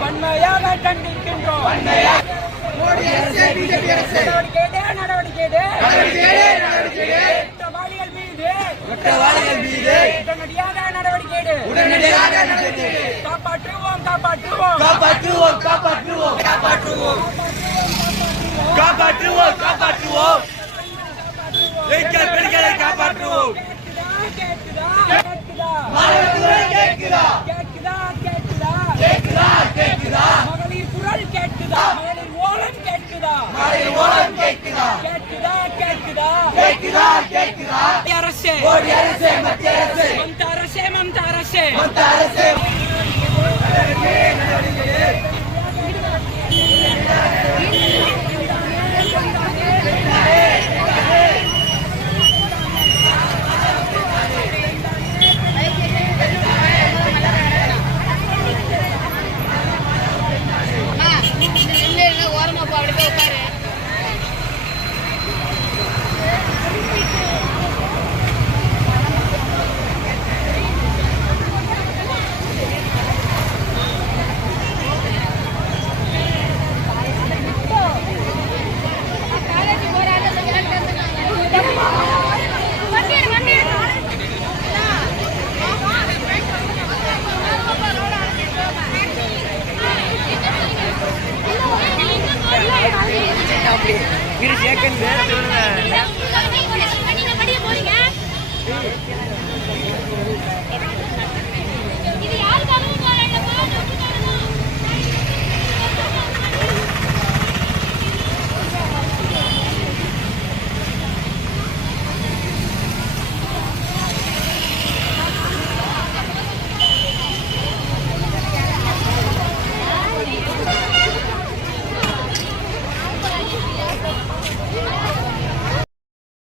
வன்மையாக கண்டிக்கின்றோம். குற்றவாளிகள் மீது உடனடியாக நடவடிக்கை எடு. காப்பாற்றுவோம் காப்பாற்றுவோம் காப்பாற்றுவோம் காப்பாற்றுவோம் காப்பாற்றுவோம் காப்பாற்றுவோம் காப்பாற்றுவோம் பெண்கள் பெண்களை காப்பாற்றுவோம். கேக்குதா கேக்குதா கேக்குதா கேக்குதா கேக்குதா கேக்குதா கேக்குதா மகளிர் குரல் கேக்குதா மகளிர் ஓலம் கேக்குதா மகளிர் ஓலம் கேக்குதா கேக்குதா கேக்குதா கேக்குதா கேக்குதா அரசே மத்திய அரசே மத்திய அரசே மம்தா அரசே மம்தா அரசே மம்தா அரசே